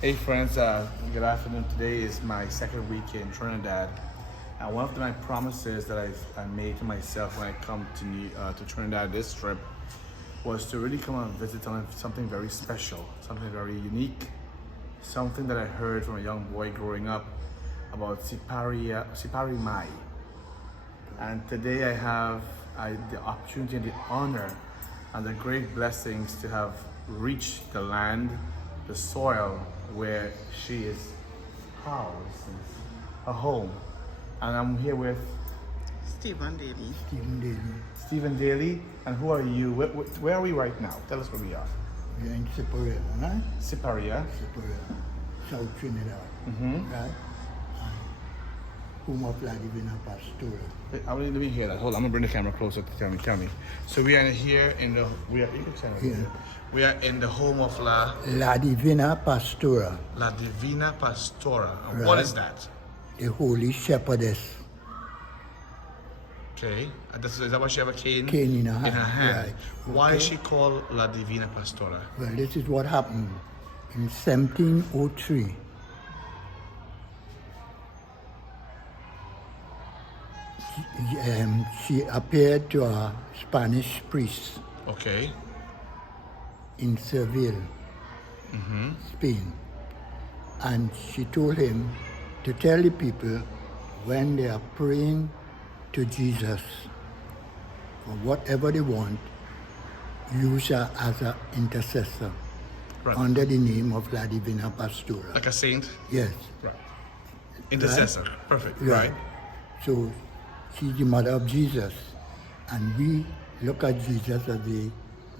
Hey friends, good afternoon. Today is my second week in Trinidad. And one of my promises that I made to myself when I come to Trinidad this trip was to really come and visit something very special, something very unique, something that I heard from a young boy growing up about Siparia Mai. And today I have the opportunity and the honor and the great blessings to have reached the land, the soil where she is housed, a home. And I'm here with Stephen Daly. Stephen Daly. And who are you? Where are we right now? Tell us where we are. We're in Siparia, right? Siparia. Siparia, South Trinidad, right? Home of La Divina Pastora. Let me hear that. Hold on, I'm gonna bring the camera closer to tell me. So we are here in the you can tell me. Yeah. We are in the home of La Divina Pastora, Divina Pastora. Right. What is that? the Holy Shepherdess. Okay. Is that why she have a cane? Cane in her hand, hand. right. Why is Okay. she called La Divina Pastora? Well, this is what happened in 1703. She appeared to a Spanish priest Okay. in Seville, Spain. And she told him to tell the people when they are praying to Jesus for whatever they want, use her as an intercessor Right. under the name of La Divina Pastora. Like a saint? Yes. Right. Intercessor. Perfect. Right. So she's the mother of Jesus. And we look at Jesus as the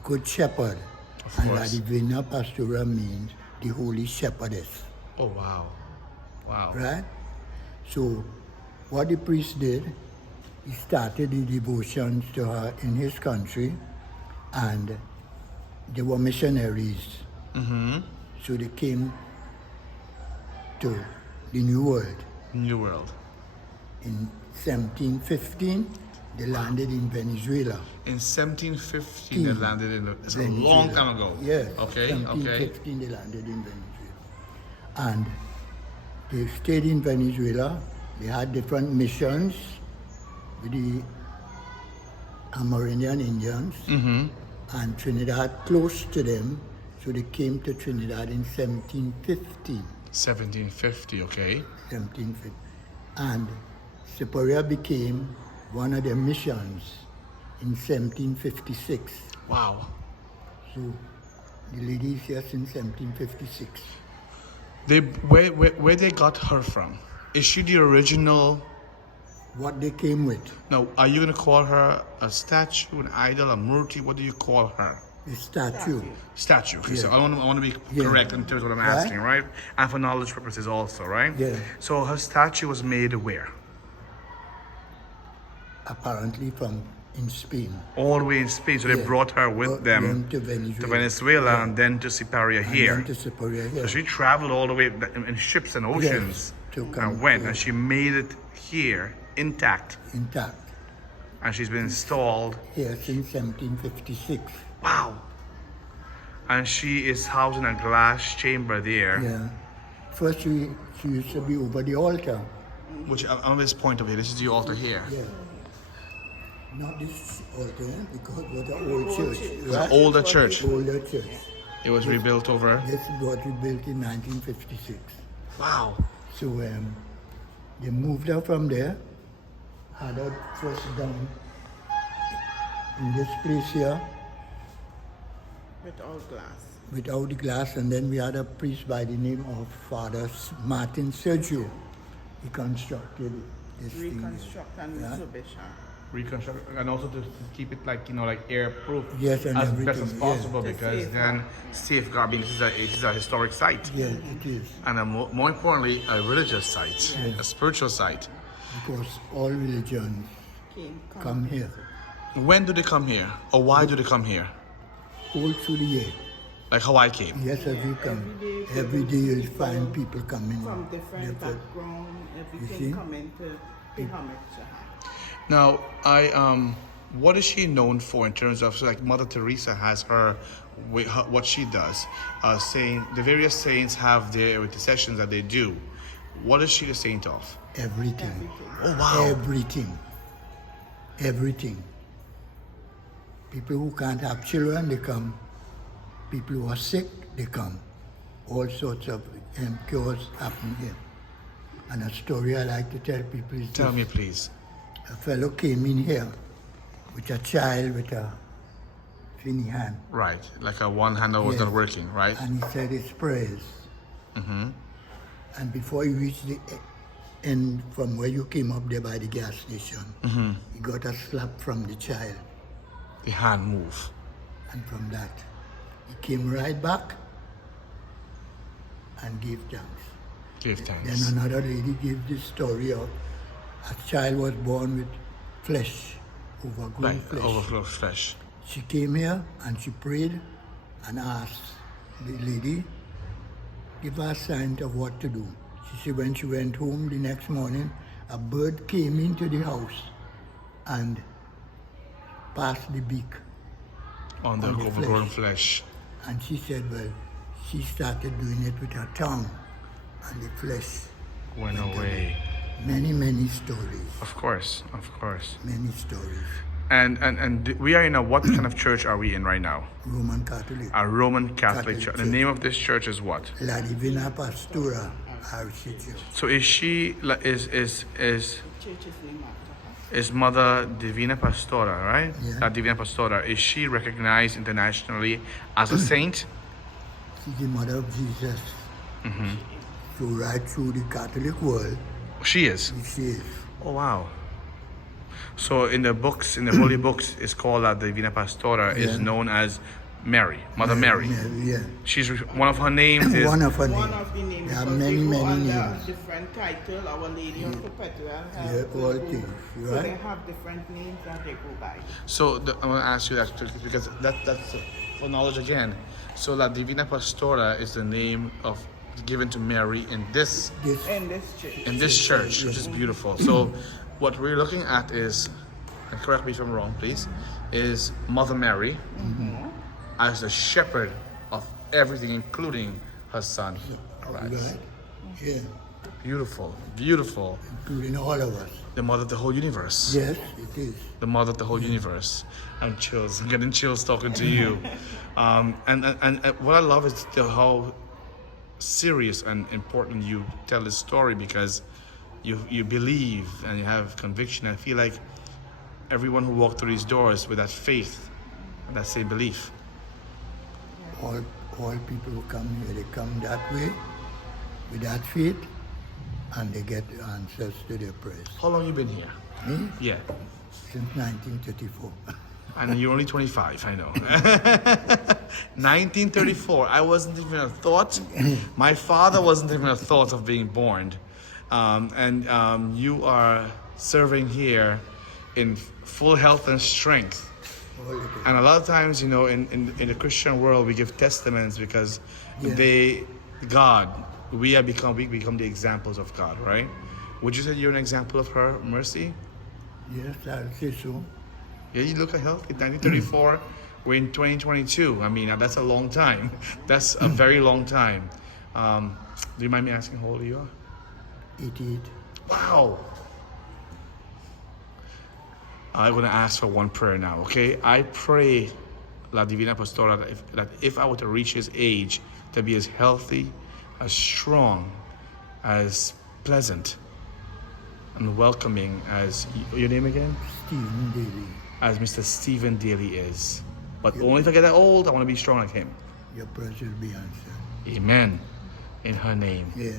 good shepherd. Of And La course. Divina Pastora means the Holy Shepherdess. Oh wow. Wow. Right? So what the priest did, he started the devotions to her in his country, and they were missionaries. So they came to the New World. New World. In 1715, they landed in Venezuela. In 1715 they landed in it's a long time ago. Yes. Okay. 1715 they landed in Venezuela. And they stayed in Venezuela. They had different missions with the Amerindian Indians and Trinidad close to them. So they came to Trinidad in 1715. 1750, okay. 1750. And Siparia became one of their missions in 1756. Wow. So the lady is here since 1756. Where they got her from? Is she the original? What they came with, Now, are you gonna call her a statue, an idol, a murti? What do you call her? the statue. Statue. Okay, so Yeah. I want to be Yeah. correct in terms of what I'm Right. asking, right? And for knowledge purposes also, right? Yeah. So her statue was made where? Apparently from in Spain. All the way in Spain. So they Yeah. brought her with Brought them them to Venezuela. and then to Siparia here. And then to Siparia here. So she traveled all the way in ships and oceans to come and went, here. and she made it here intact, Intact. and she's been installed. Here since 1756. Wow! And she is housed in a glass chamber there, Yeah. First she used to be over the altar. which on this point of view, this is the altar here. Yeah. Not this altar, because it was an old church. It's an older church. Older church. It was rebuilt over. This was rebuilt in 1956. Wow! So they moved her from there, had her first down in this place here Without glass. without the glass, and then we had a priest by the name of Father Martin Sergio. He constructed this thing. Reconstruct and Yeah. refurbish her. Reconstruct, and also to keep it like air-proof Yes, and as everything, best as yeah. possible, To because safeguard. then safeguard. This is a historic site. Yeah, it is. And more importantly, a religious site, a spiritual site. Because all religions come here. When do they come here? Or why do they come here? All through the year. Like how I came. Yes, as you come. Every day you'll find people coming. From different background, see? everything coming to pay homage to her. Now, what is she known for in terms of, so like Mother Teresa has her what she does. The various saints have their intercessions that they do. What is she the saint of? Everything. Oh wow! Everything. People who can't have children, they come. People who are sick, they come. All sorts of cures happen here. And a story I like to tell people is Tell this. me, please. A fellow came in here with a child with a tiny hand. Right, like a one hand that was Yes. not working, right? And he said his prayers. And before he reached the end from where you came up there by the gas station, he got a slap from the child. The hand move. And from that, he came right back and gave thanks. Give thanks. Then another lady gave this story of a child was born with flesh, overgrown Right, flesh. overflow flesh. She came here and she prayed and asked the lady, give her a sign of what to do. She said when she went home the next morning, a bird came into the house and passed the beak. On the On the overgrown flesh. And she said, well, she started doing it with her tongue and the flesh Went away. Many, many stories. Of course. Many stories. And we are in what kind of church are we in right now? Roman Catholic. A Roman Catholic Catholic church. church. The name of this church is what? La Divina Pastora RC Church. So is she is Church's name after her. is Mother Divina Pastora, right? Yeah. La Divina Pastora. Is she recognized internationally as a saint? She's the mother of Jesus. So right through the Catholic world, She is. she is. Oh wow. So in the books, in the holy books, it's called La Divina Pastora, is Yeah. known as Mary, Mother Mary. Yeah. She's one of her names is One of her One names. of the names. There are because many, they go many under names. a different title. Our Lady of Perpetual Help. Yeah, all things. So they Right? have different names that they go by. So I want to ask you that because that's for knowledge again. So La Divina Pastora is the name of given to Mary in this This In this church. which is beautiful. So what we're looking at is, and correct me if I'm wrong, please, is Mother Mary as the shepherd of everything, including her son Christ. right? Yeah. Beautiful, Including all of us. the mother of the whole universe. Yes, it is. The mother of the whole universe. I'm chills. I'm getting chills talking to you. And what I love is how serious and important you tell this story, because you believe and you have conviction. I feel like everyone who walked through these doors with that faith and that same belief. All people who come here, they come that way with that faith and they get the answers to their prayers. How long you been here? Me? Yeah. Since 1934. And you're only 25, I know. 1934, I wasn't even a thought. My father wasn't even a thought of being born. You are serving here in full health and strength. All it is. And a lot of times, in the Christian world, we give testaments because Yeah. we become the examples of God, right? Would you say you're an example of her mercy? Yes, I'll say so. Yeah, you look healthy. 1934, we're in 2022. I mean, that's a long time. That's a very long time. Do you mind me asking how old you are? 88. Wow. I'm going to ask for one prayer now, okay? I pray, La Divina Pastora, that if I were to reach his age, to be as healthy, as strong, as pleasant, and welcoming as your name again? Stephen Daly. As Mr. Stephen Daly is. But only if I get that old, I want to be strong like him. Your prayers will be answered. Amen. In her name. Yeah.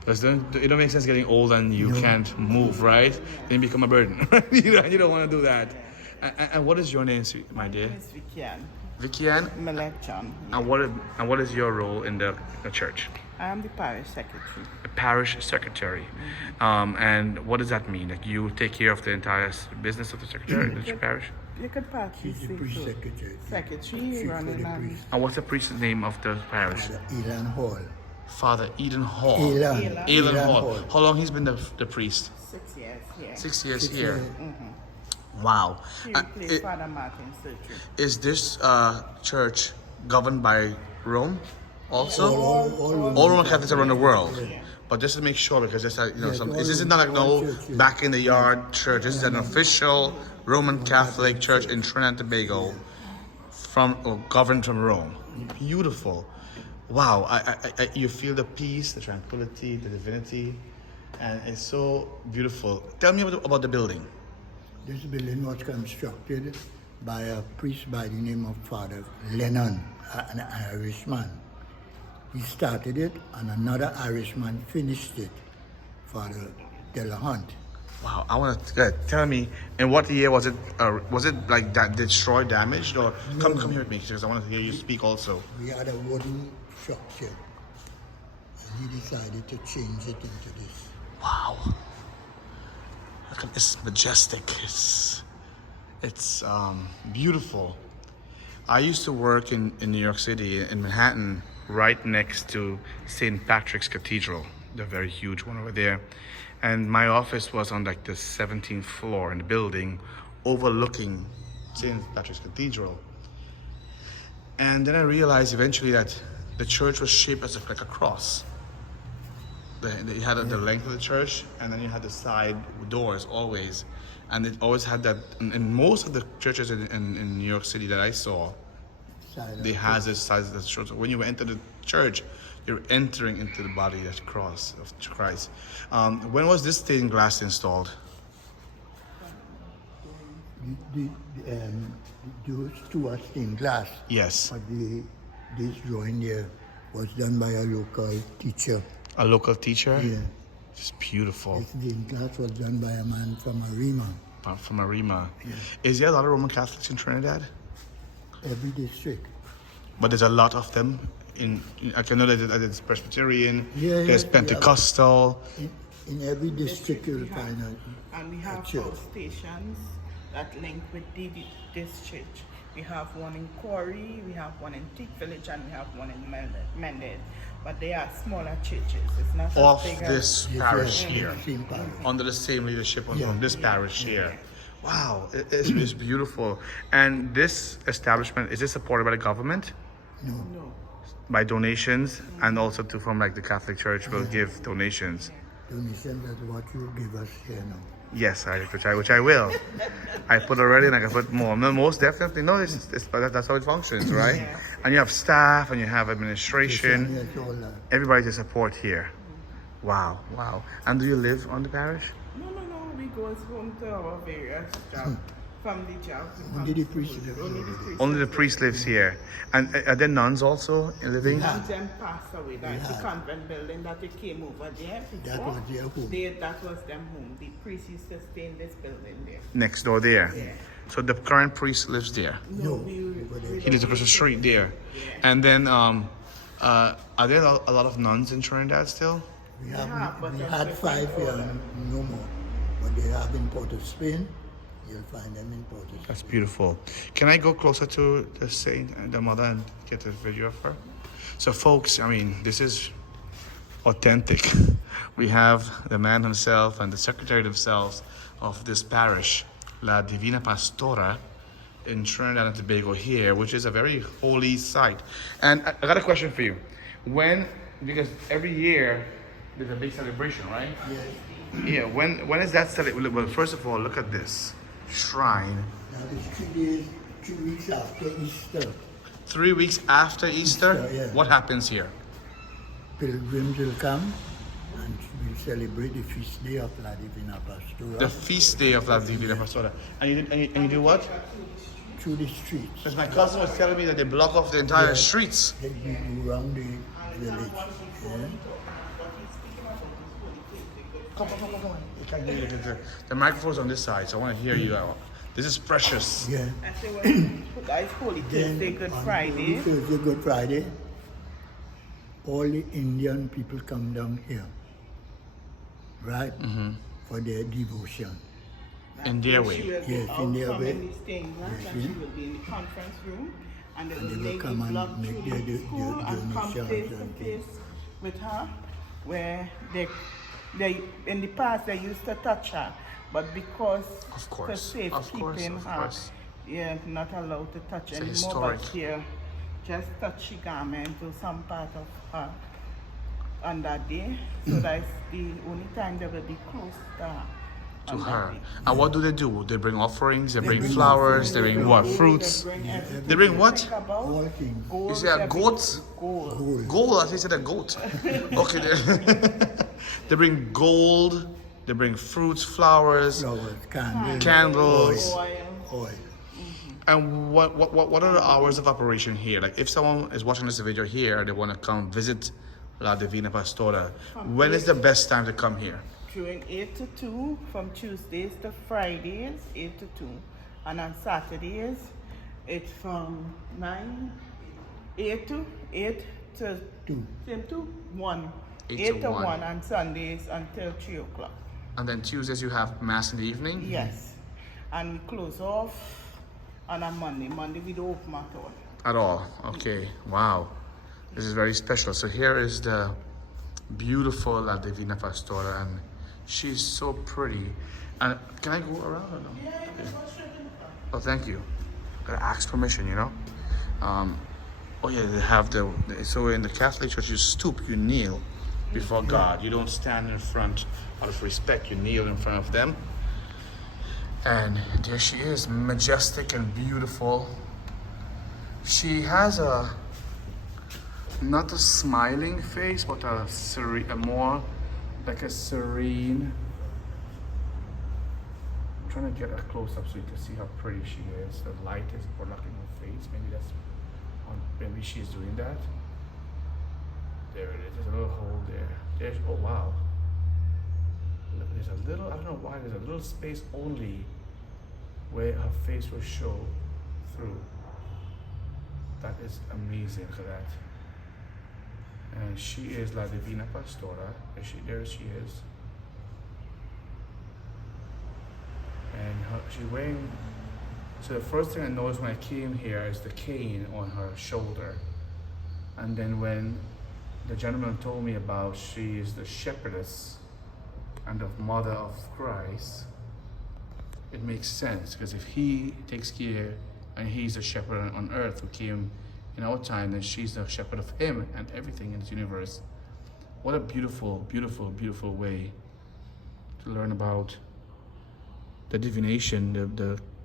Because it don't make sense getting old and you can't move, right? Then you become a burden. you don't want to do that. And what is your name, my dear? Miss Vickian. Vickian? Melechon. And what is your role in the church? I am the parish secretary. A parish secretary. And what does that mean? Like you take care of the entire business of the secretary, the parish? You could She's the priest secretary. Secretary Chief for running the and priest. And what's the priest's name of the parish? Elan Hall. Father Eden Hall. Elan. Elan Hall. How long he's been the priest? 6 years here. 6 years 6 here. years. Wow. He replaced Father Martin Surgery. Is this church governed by Rome also? All All Roman Catholics around the world. Yeah. But just to make sure, because there's like, Yes, some, all this is Roman- not like all no churches. back in the yard church. This is an official Roman Catholic church in Trinidad and Tobago, governed from Rome. Beautiful. Wow, you feel the peace, the tranquility, the divinity, and it's so beautiful. Tell me about the building. This building was constructed by a priest by the name of Father Lennon, an Irishman. He started it, and another Irishman finished it, Father Delahunt. Wow, I want to tell me, in what year was it? Was it like that destroyed, damaged, or come here with me because I want to hear you speak also. We had a wooden structure, and he decided to change it into this. Wow, look at this, majestic. It's beautiful. I used to work in New York City, in Manhattan, right next to St. Patrick's Cathedral, the very huge one over there. And my office was on like the 17th floor in the building, overlooking St. Patrick's Cathedral. And then I realized eventually that the church was shaped as like a cross. They had the length of the church, and then you had the side doors always. And it always had that, in most of the churches in New York City that I saw, they had this size of the church. So when you enter the church, you're entering into the body, that cross of Christ. When was this stained glass installed? Those two are stained glass. Yes. But this drawing here was done by a local teacher. A local teacher? Yeah. It's beautiful. This stained glass was done by a man from Arima. From Arima. Yeah. Is there a lot of Roman Catholics in Trinidad? Every district. But there's a lot of them I can know that it's Presbyterian, Yeah, there's yeah, Pentecostal. In every district you'll find And we have church. four stations that link with this church. We have one in Corey, we have one in Teak Village, and we have one in Mendez. But they are smaller churches. It's not Off as big this as... parish Yeah, here, same parish. under the same leadership of Yeah. this parish here. Wow, it's beautiful. And this establishment, is it supported by the government? No. No. By donations, and also from like the Catholic Church will give donations. Donation, that's what you give us here now. Yes, which I will. I put already, and I can put more. No, most definitely. No, that's how it functions, right? Yeah. And you have staff, and you have administration. Yes, all that. Everybody to support here. Wow. And do you live on the parish? No. We go home to our various jobs. From the job. Only the priest live Only here. the priest. Only the priest lives here. And are there nuns also living? Yeah. And them passed away. That's the convent building that they came over there before. That was their home. That was them home. The priest used to stay in this building there. Next door there. Yeah. So the current priest lives there. No, He lives across the street there. And then, are there a lot of nuns in Trinidad still? We but had that's 5 different here, order. no more. But they have in Port of Spain. You'll find them in Port of Spain. That's beautiful. Can I go closer to the saint and the mother and get a video of her? So folks, I mean, this is authentic. We have the man himself and the secretary themselves of this parish, La Divina Pastora, in Trinidad and Tobago here, which is a very holy site. And I got a question for you. Because every year there's a big celebration, right? Yes. Yeah, when is that celebration? Well, first of all, look at this shrine. Now it's 3 days, 2 weeks after Easter. 3 weeks after Easter, Easter, yeah. What happens here? Pilgrims will come and we'll celebrate the feast day of La Divina Pastora The feast day of La Divina Pastora. And you do what? through the streets. Because my cousin was telling me that they block off the entire streets. Then we go around the village. Yeah? Come on. You can't hear you. The microphone's on this side, so I want to hear you out. This is precious. Yeah. I say, well, guys, Holy Thursday, Good on Friday. Holy Thursday, Good Friday, all the Indian people come down here, right, for their devotion. In their She way. will be Yes, out in their from way. in the stained glass, Yes, and she yeah. will be in the conference room. And And then they the will lady come and block make through their the school and come donations face to and face with her, where they in the past they used to touch her, but because Of course, for of course, safekeeping of her, course. yeah, not allowed to touch It's a anymore. But historic. here just touch the garment to some part of her on that day. So that's the only time they will be close to her. To on that her. day. And what do? They bring offerings, they bring bring flowers, they bring what? gold, Fruits. They bring everything They bring you what? think about. All things. Gold, You say a they bring goat? Gold. Gold, I think you said a goat. Okay, they bring gold, they bring fruits, flowers, Flowers, candles, candles. Oil. oil. And what are the hours of operation here? Like if someone is watching this video here and they want to come visit La Divina Pastora, when is the best time to come here? During 8 to 2, from Tuesdays to Fridays, 8 to 2. And on Saturdays, it's from 8 to 2. same to 1. 8 8 to to 1. 1 on Sundays until 3 o'clock. And then Tuesdays you have mass in the evening? Yes. And we close off on a Monday. Monday we don't open at all. At all. Okay. Wow. This is very special. So here is the beautiful La Divina Pastora, and she's so pretty. And can I go around or no? Yeah, you can go straight in the front. Oh, thank you. Gotta ask permission, you know. Oh yeah, they have so in the Catholic Church you stoop, you kneel before God. You don't stand in front out of respect. You kneel in front of them. And there she is, majestic and beautiful. She has not a smiling face, but a more like a serene. I'm trying to get a close up so you can see how pretty she is. The light is blocking her face. Maybe she's doing that. There it is. There's a little hole there. Oh wow. Look, there's a little. I don't know why. There's a little space only where her face will show through. That is amazing. Look at that. And she is La Divina Pastora. There she is. And she's wearing. So the first thing I noticed when I came here is the cane on her shoulder. And then when the gentleman told me about she is the shepherdess and the mother of Christ, it makes sense, because if he takes care and he's a shepherd on earth who came in our time, then she's the shepherd of him and everything in this universe. What a beautiful, beautiful, beautiful way to learn about the divination,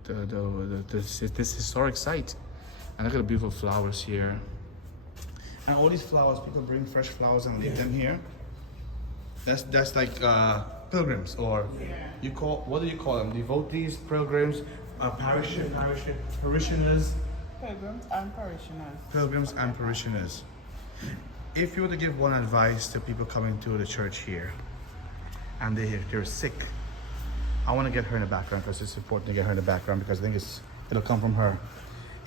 this historic site. And look at the beautiful flowers here. And all these flowers, people bring fresh flowers and leave them here. That's like pilgrims, or what do you call them? Devotees, pilgrims, parishioners. Pilgrims and parishioners. Pilgrims and parishioners. If you were to give one advice to people coming to the church here, and they're sick, I want to get her in the background because it's important to get her in the background, because I think it'll come from her.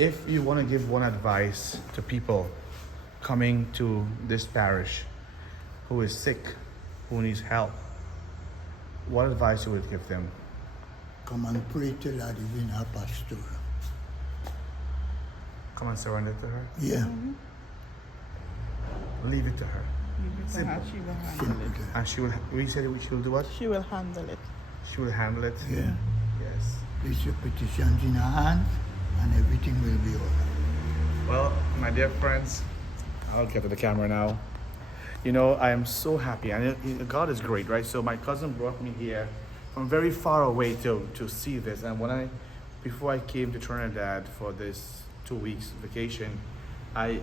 If you want to give one advice to people coming to this parish who is sick, who needs help, what advice you would give them? Come and pray to La Divina Pastora. Come and surrender to her. Yeah. Leave it to her. Leave it to her, she will handle Simple. it. And she will. We said she will do what? She will handle it. She will handle it. Yeah. Yes. Place your petitions in her hands and everything will be all right. Well, my dear friends, I'll get to the camera now. You know, I am so happy, and God is great, right? So my cousin brought me here from very far away to see this, and before I came to Trinidad for this 2 weeks vacation, I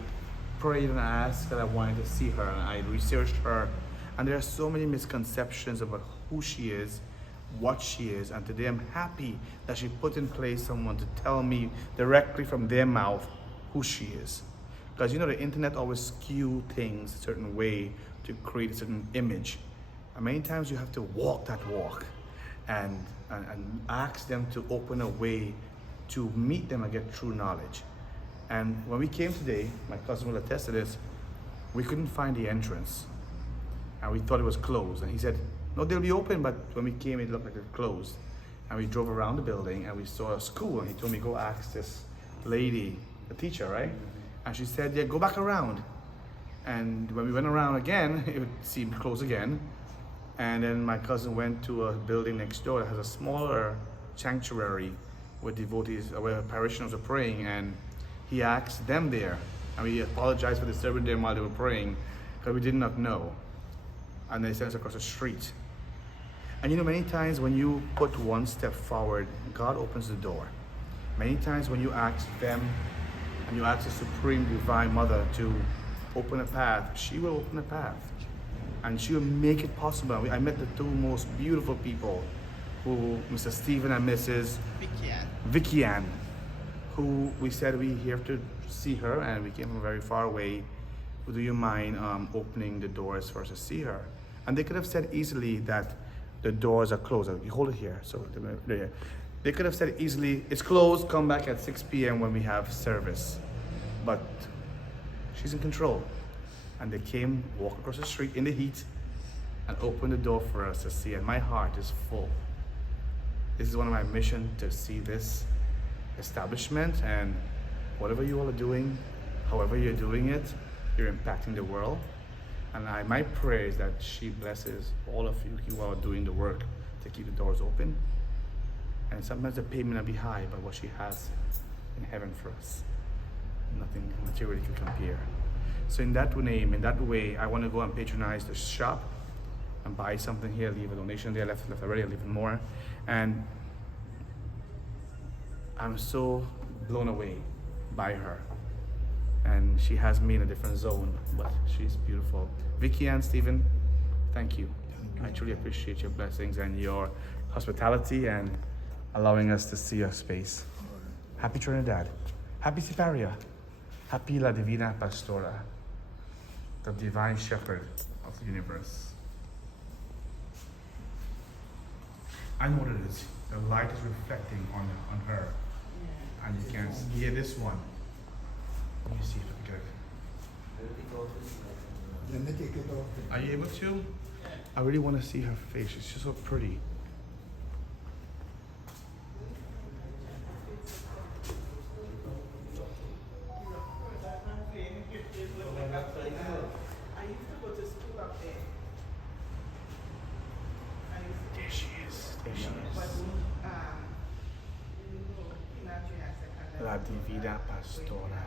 prayed and asked that I wanted to see her, and I researched her, and there are so many misconceptions about who she is, what she is, and today I'm happy that she put in place someone to tell me directly from their mouth who she is. Because you know, the internet always skew things a certain way to create a certain image. And many times you have to walk that walk and ask them to open a way to meet them and get true knowledge. And when we came today, my cousin will attest to this, we couldn't find the entrance. And we thought it was closed. And he said, no, they'll be open, but when we came, it looked like it closed. And we drove around the building and we saw a school, and he told me, go ask this lady, the teacher, right? And she said, yeah, go back around. And when we went around again, it seemed closed again. And then my cousin went to a building next door that has a smaller sanctuary where devotees, where parishioners are praying, and he asked them there And we apologized for disturbing them while they were praying because we did not know. And they sent us across the street. And you know, many times when you put one step forward, God opens the door. Many times when you ask them and you ask the Supreme Divine Mother to open a path, she will open a path. And she will make it possible. I met the two most beautiful people, who Mr. Stephen and Mrs. Vicky Ann, who we said we have to see her, and we came from very far away. Do you mind opening the doors for us to see her? And they could have said easily that the doors are closed. You hold it here. So they could have said easily, it's closed, come back at 6 p.m. when we have service. But she's in control. And they came, walk across the street in the heat, and opened the door for us to see. And my heart is full. This is one of my missions, to see this establishment, and whatever you all are doing, however you're doing it, you're impacting the world. And my prayer is that she blesses all of you who are doing the work to keep the doors open. And sometimes the payment will be high, but what she has in heaven for us, nothing materially can compare. So in that way, I want to go and patronize the shop and buy something here, leave a donation there, left already, I'll leave more. And I'm so blown away by her. And she has me in a different zone, but she's beautiful. Vicky and Stephen, thank you. I truly appreciate your blessings and your hospitality and allowing us to see your space. Happy Trinidad. Happy Siparia. Happy La Divina Pastora, the divine shepherd of the universe. I know what it is. The light is reflecting on her. Yeah. And you can hear this one. Let me see if I can Let me take it off. Are you able to? I really want to see her face. She's just so pretty. There she is. There she is. La Divina Pastora.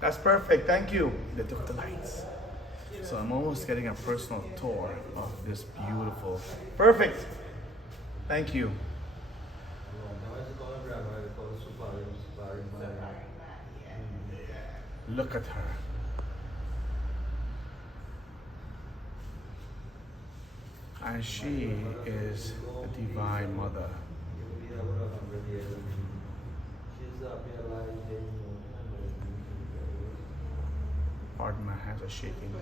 That's perfect, thank you. They took the lights. So I'm almost getting a personal tour of this beautiful. Perfect. Thank you. Look at her. And she is the Divine Mother. Pardon, my hands are shaking.